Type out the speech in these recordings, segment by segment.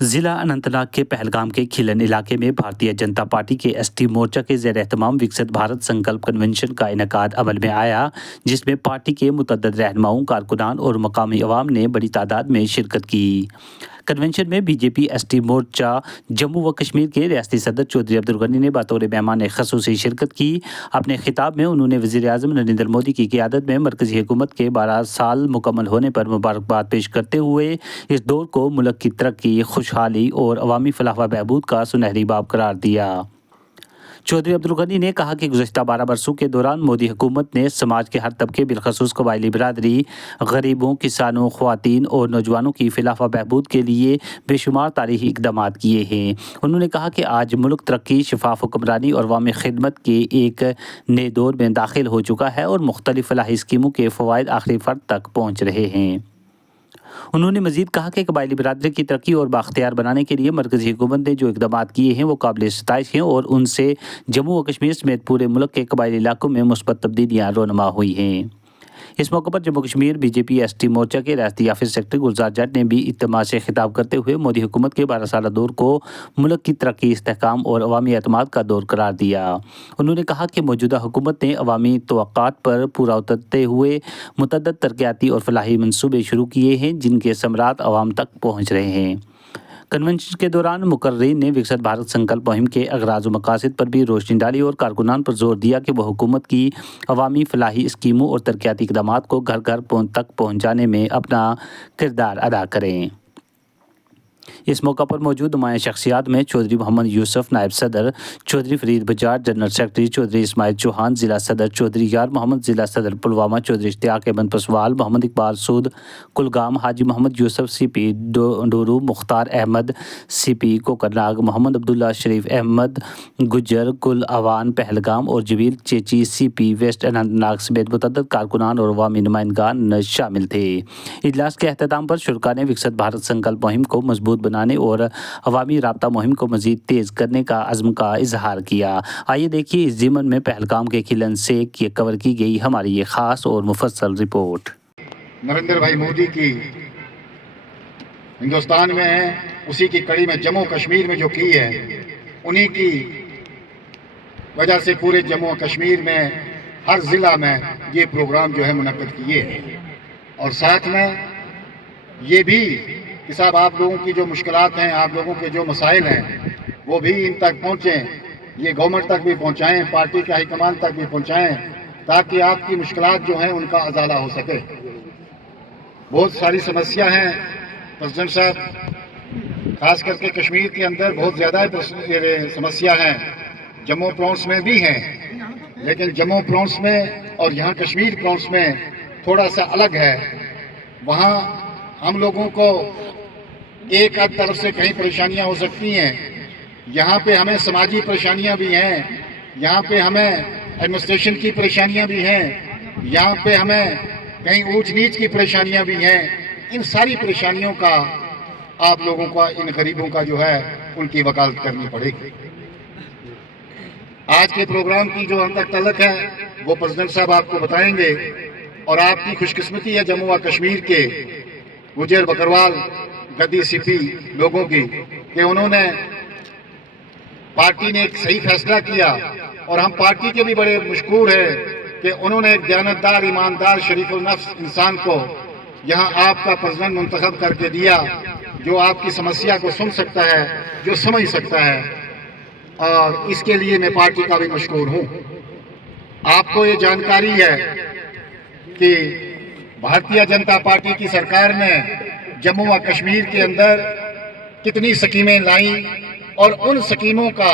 ضلع اننت ناگ کے پہلگام کے کھیلن علاقے میں بھارتیہ جنتا پارٹی کے ایس ٹی مورچہ کے زیر اہتمام وکست بھارت سنکلپ کنونشن کا انعقاد عمل میں آیا، جس میں پارٹی کے متعدد رہنماؤں، کارکنان اور مقامی عوام نے بڑی تعداد میں شرکت کی۔ کنونشن میں B J P S T Morcha Jammu و کشمیر کے ریاستی صدر چودھری عبدالغنی نے بطور مہمان خصوصی شرکت کی۔ اپنے خطاب میں انہوں نے وزیر اعظم نریندر مودی کی قیادت میں مرکزی حکومت کے 12 سال مکمل ہونے پر مبارکباد پیش کرتے ہوئے اس دور کو ملک کی ترقی، خوشحالی اور عوامی فلاح و بہبود کا سنہری باب قرار دیا۔ چودھری عبدالغنی نے کہا کہ گزشتہ 12 برسوں کے دوران مودی حکومت نے سماج کے ہر طبقے بالخصوص قبائلی برادری، غریبوں، کسانوں، خواتین اور نوجوانوں کی فلاح و بہبود کے لیے بے شمار تاریخی اقدامات کیے ہیں۔ انہوں نے کہا کہ آج ملک ترقی، شفاف حکمرانی اور عوامی خدمت کے ایک نئے دور میں داخل ہو چکا ہے اور مختلف فلاحی اسکیموں کے فوائد آخری فرد تک پہنچ رہے ہیں۔ انہوں نے مزید کہا کہ قبائلی برادری کی ترقی اور بااختیار بنانے کے لیے مرکزی حکومت نے جو اقدامات کیے ہیں وہ قابل ستائش ہیں اور ان سے جموں و کشمیر سمیت پورے ملک کے قبائلی علاقوں میں مثبت تبدیلیاں رونما ہوئی ہیں۔ اس موقع پر Jammu Kashmir B J P S T Morcha کے ریاستی آفس سیکرٹری گلزار جٹ نے بھی اجتماع سے خطاب کرتے ہوئے مودی حکومت کے 12 سالہ دور کو ملک کی ترقی، استحکام اور عوامی اعتماد کا دور قرار دیا۔ انہوں نے کہا کہ موجودہ حکومت نے عوامی توقعات پر پورا اترتے ہوئے متعدد ترقیاتی اور فلاحی منصوبے شروع کیے ہیں، جن کے ثمرات عوام تک پہنچ رہے ہیں۔ کنونشن کے دوران مقررین نے وکست بھارت سنکلپ مہم کے اغراض و مقاصد پر بھی روشنی ڈالی اور کارکنان پر زور دیا کہ وہ حکومت کی عوامی فلاحی اسکیموں اور ترقیاتی اقدامات کو گھر گھر تک پہنچانے میں اپنا کردار ادا کریں۔ اس موقع پر موجود نمایاں شخصیات میں چودھری محمد یوسف نائب صدر، چودھری فرید بجاٹ جنرل سیکرٹری، چودھری اسماعیل چوہان ضلع صدر، چودھری یار محمد ضلع صدر پلوامہ، چودھری اشتیاق احمد پسوال، محمد اقبال سود کلگام، حاجی محمد یوسف سی پی ڈورو، مختار احمد سی پی کوکرناگ، محمد عبداللہ شریف احمد گجر کل اوان پہلگام اور جویل چیچی سی پی ویسٹ اننت ناگ سمیت متعدد کارکنان اور عوامی نمائندگان شامل تھے۔ اجلاس کے اختتام پر شرکاء نے وکست بھارت سنکلپ مہم کو مضبوط بنانے اور عوامی رابطہ مہم کو مزید تیز کرنے کا عزم کا اظہار کیا۔ آئیے دیکھیے اس ضمن میں پہلگام کے کھیلن سے کور کی گئی ہماری یہ خاص اور مفصل رپورٹ۔ نریندر بھائی مودی کی ہندوستان میں ہے، اسی کی کڑی میں جموں کشمیر میں جو کی ہے، انہی کی وجہ سے پورے جموں و کشمیر میں ہر ضلع میں یہ پروگرام جو ہے منعقد کیے ہیں، اور ساتھ میں یہ بھی کہ صاحب آپ لوگوں کی جو مشکلات ہیں، آپ لوگوں کے جو مسائل ہیں، وہ بھی ان تک پہنچیں، یہ گورنمنٹ تک بھی پہنچائیں، پارٹی کے ہائی کمان تک بھی پہنچائیں، تاکہ آپ کی مشکلات جو ہیں ان کا ازالہ ہو سکے۔ بہت ساری سمسیا ہیں پریزیڈنٹ صاحب، خاص کر کے کشمیر کے اندر بہت زیادہ سمسیا ہیں، جموں پرونس میں بھی ہیں، لیکن جموں پرونس میں اور یہاں کشمیر پرونس میں تھوڑا سا الگ ہے۔ وہاں ہم لوگوں کو ایک آدھ طرف سے کہیں پریشانیاں ہو سکتی ہیں، یہاں پہ ہمیں سماجی پریشانیاں بھی ہیں، یہاں پہ ہمیں ایڈمنسٹریشن کی پریشانیاں بھی ہیں، یہاں پہ ہمیں کہیں اونچ نیچ کی پریشانیاں بھی ہیں۔ ان ساری پریشانیوں کا آپ لوگوں کا، ان غریبوں کا جو ہے ان کی وکالت کرنی پڑے گی۔ آج کے پروگرام کی جو ہم تک تعلق ہے وہ پریزیڈنٹ صاحب آپ کو بتائیں گے، اور آپ کی خوش قسمتی ہے جموں و کشمیر کے گجر بکروال گدی سی پی لوگوں کی کہ انہوں نے، پارٹی نے ایک صحیح فیصلہ کیا، اور ہم پارٹی کے بھی بڑے مشکور ہیں کہ انہوں نے ایک دیانتدار، ایماندار، شریف النفس انسان کو یہاں آپ کا پریزیڈنٹ منتخب کر کے دیا، جو آپ کی سمسیا کو سن سکتا ہے، جو سمجھ سکتا ہے، اور اس کے لیے میں پارٹی کا بھی مشکور ہوں۔ آپ کو یہ جانکاری ہے کہ بھارتیہ جنتا پارٹی کی سرکار نے جموں و کشمیر کے اندر کتنی سکیمیں لائیں، اور ان سکیموں کا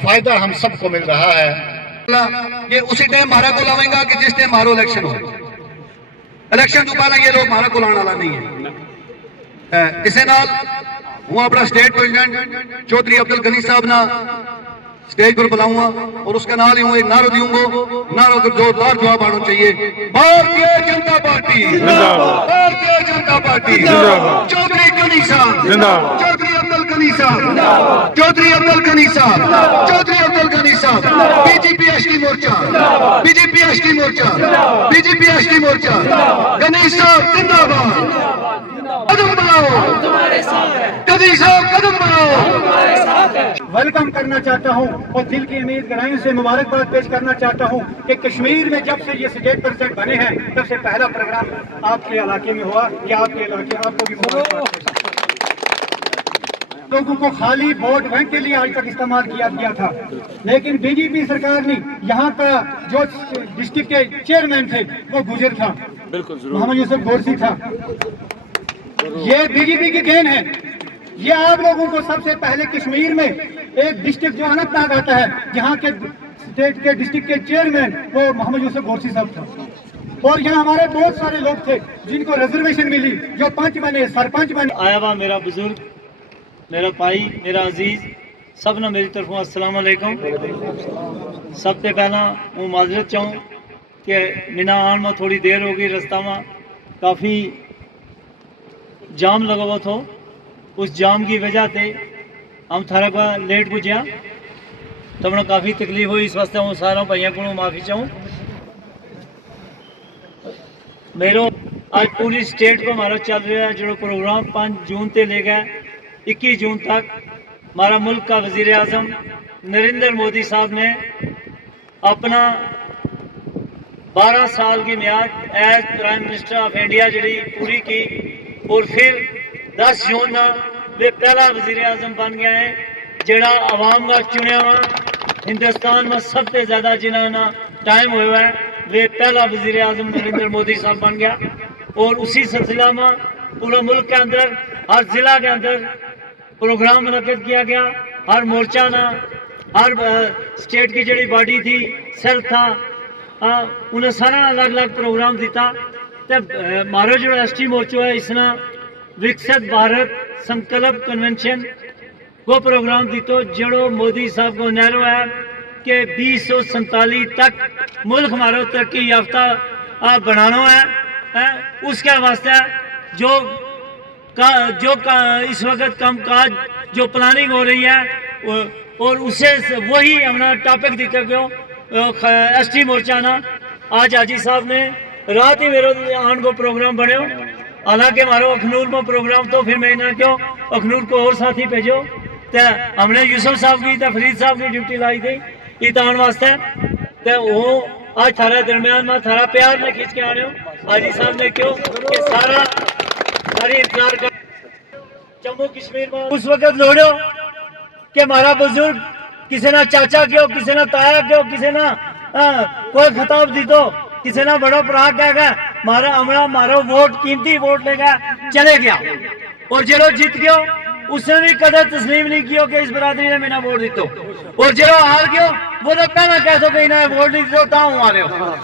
فائدہ ہم سب کو مل رہا ہے۔ یہ اسی ٹائم مارا کو لاؤں گا کہ جس ٹائم مارو الیکشن ہو، الیکشن تو پہلا یہ لوگ مارا کو لانا والا نہیں ہے۔ اسے نال ہوں اپنا اسٹیٹ پریزیڈنٹ چودھری عبدالغنی صاحب نا اسٹیج پر بلاؤں گا، اور اس کے نال ہی ہوں ایک نعرہ دیوں گا، نعرہ کا زوردار جواب آنا چاہیے، بھارتیہ جنتا پارٹی، بھارتیہ جنتا پارٹی، چودھری غنی صاحب، چودھری عبدالغنی صاحب، چودھری عبدالغنی صاحب، چودھری عبدالغنی صاحب، B J P S T Morcha, B J P S T Morcha, B J P S T Morcha, Ghani صاحب زندہ باد، بڑھاؤ, قدم سے قدم بڑھاؤ. ویلکم کرنا چاہتا ہوں اور دل کی امید گہرائیوں سے مبارکباد پیش کرنا چاہتا ہوں کہ کشمیر میں جب سے یہ اسٹیٹ پریزیڈنٹ بنے ہیں تب سے پہلا پروگرام آپ کے علاقے میں ہوا. یا آپ کے علاقے, آپ کو بھی مبارکباد. لوگوں کو خالی ووٹ بینک کے لیے آج تک استعمال کیا گیا تھا, لیکن بی جے پی سرکار نے یہاں کا جو ڈسٹرکٹ کے چیئرمین تھے وہ گجر تھا, محمد یوسف گورسی تھا. یہ بی جے پی کی دین ہے. یہ آپ لوگوں کو سب سے پہلے کشمیر میں ایک ڈسٹرکٹ جو اننت ناگ آتا ہے جہاں کے اسٹیٹ کے ڈسٹرکٹ کے چیئرمین وہ محمد یوسف گورسی صاحب تھا. اور یہاں ہمارے بہت سارے لوگ تھے جن کو ریزرویشن ملی, جو پنچ بنے, سرپنچ بنے. آیا ہوا میرا بزرگ, میرا بھائی, میرا عزیز, سب نے میری طرف السلام علیکم. سب سے پہلا ہوں معذرت چاہوں کہ مینا آن میں تھوڑی دیر ہو گئی, رستہ میں کافی جام لگا ہوا تھا. اس جام کی وجہ سے ہم تھوڑا پا لیٹ پہنچیا, تو ہمیں کافی تکلیف ہوئی. اس واسطے ہوں سارا بھائیوں کو معافی چاہوں. میرا آج پوری اسٹیٹ کو ہمارا چل رہا ہے جو پروگرام 5 جون سے لے گئے 21 جون تک. ہمارا ملک کا وزیر اعظم نریندر مودی صاحب نے اپنا 12 سال کی میعاد as prime minister of India جڑی پوری کی, اور پھر 10 جون وہ پہلا وزیر اعظم بن گیا ہے جڑا عوام کا چنیا ہوا. ہندوستان میں سب سے زیادہ جنہوں ٹائم ہوا ہے وہ پہلا وزیر اعظم نریندر مودی صاحب بن گیا. اور اسی سلسلہ میں پورا ملک کے اندر ہر ضلع کے اندر پروگرام منعقد کیا گیا. ہر مورچہ نا, ہر اسٹیٹ کی جڑی باڈی تھی, سیل تھا, انہیں سارا الگ الگ پروگرام دیتا. ہمارا جو ایس ٹی مورچہ ہے اس نے وکست بھارت سنکلپ کنونشن وہ پروگرام دیتو جڑو مودی صاحب کو نیرو ہے کہ 2047 تک ملک ہمارا ترقی یافتہ بنانا ہے. اس کے واسطے جو اس وقت کام کاج جو پلاننگ ہو رہی ہے اور اسے وہی ہمیں ٹاپک دیتا گیا ایس ٹی مورچہ نا. آج حاجی صاحب نے رات ہی میرے آن کو پروگرام بنے ہو, حالانکہ ہمارا اخنور میں پروگرام تو پھر میں نہ کیوں اخنور کو اور ساتھی بھیجو. تو ہم نے یوسف صاحب کی تو فرید صاحب کی ڈیوٹی لائی تھی اتان واسطے. تو وہ آج تھارا درمیان میں تھارا پیار میں کھینچ کے آنے ہو. حاجی صاحب نے کیوں کہ ساری انتظار کر جموں کشمیر میں اس وقت لوڑو کہ ہمارا بزرگ کسی نے چاچا کیوں, کسی نے تایا کیوں, کسی نے کوئی خطاب دی تو, کسی نے بڑا پڑا کہہ گیا ہمارا ووٹ قیمتی ووٹ لے گیا چلے گیا. اور جڑو جیت گیا اس نے بھی قدر تسلیم نہیں کیا کہ اس برادری نے میرا ووٹ دیتو. اور جڑو ہار گیا وہ تو پہلے کہہ دو کہ انہیں ووٹ نہیں دیتو تا ہوں آ رہے ہو.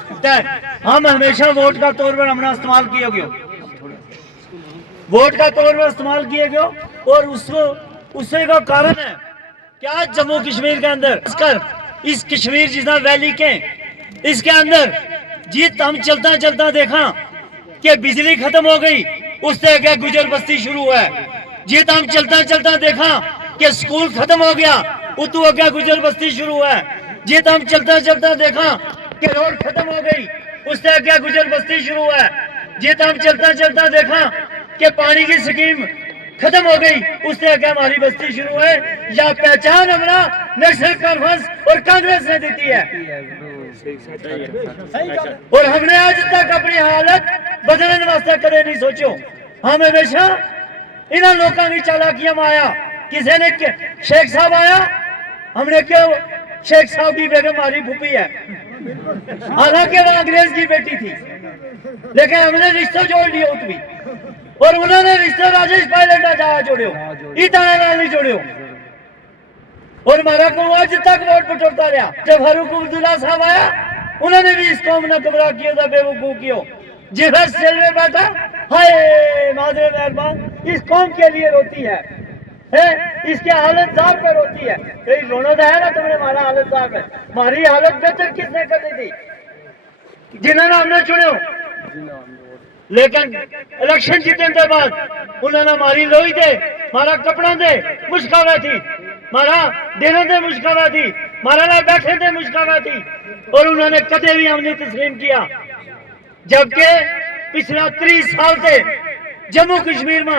ہم ہمیشہ ووٹ کا طور پر ہمیں استعمال کیا گیا, ووٹ کا طور پر استعمال کیا گیا. اور اس کا کارن ہے کہ آج جموں کشمیر کے اندر اس کشمیر جتنا ویلی کے اس کے اندر جیت ہم چلتا دیکھا کہ بجلی ختم ہو گئی, اس سے کیا گجر بستی شروع ہے. جیت ہم چلتا دیکھا کہ سکول ختم ہو گیا, اتو کیا گجر بستی شروع ہے. جیت ہم چلتا دیکھا کہ روڈ ختم ہو گئی, اس سے کیا گجر بستی شروع ہے. جیت ہم چلتا دیکھا کہ پانی کی سکیم ختم ہو گئی, اس سے کیا ہماری بستی شروع ہے. یا پہچان ہمارا نیشنل کانفرنس اور کانگریس نے دیتی ہے. اور ہم نے آج تک اپنی حالت بدلنے واسطے کدے نہیں سوچو. ہم ہمیشہ انہوں لوگوں کی چالاکیاں میں آیا. کسی نے شیخ صاحب آیا, ہم نے کیوں شیخ صاحب کی بیگم ہماری پھوپھی ہے, حالانکہ وہ انگریز کی بیٹی تھی, لیکن ہم نے رشتہ جوڑ لیا ات بھی. اور انہوں نے رشتہ راجیش پائلٹ جایا جوڑے نہیں جوڑے. اور ہمارا کو آج تک ووٹ پٹوڑتا رہا. جب فاروق عبداللہ صاحب آیا انہوں نے بھی اس قوم نے گمراہ کیا تھا, بے وقوف کیا. جب سیل میں بیٹھا ہائے مادر مہربان اس قوم کے لیے روتی ہے, اس کے حالت زار پر روتی ہے. یہ رونا تو ہے نا تم نے, ہمارا حالت زار ہے. ہماری حالت بہتر کس نے کرنی تھی, جنہوں نے ہم نے چنے ہو. لیکن الیکشن جیتنے کے بعد انہوں نے ہماری لوئی دے, ہمارا کپڑا دے مشکاوہ تھی, ہمارا دینے دے مشکاوہ تھی, ہمارا لائے بیٹھے دے مشکاوہ تھی. اور انہوں نے کدے بھی ہم نے تسلیم کیا. جبکہ پچھلا 30 سال سے جموں کشمیر میں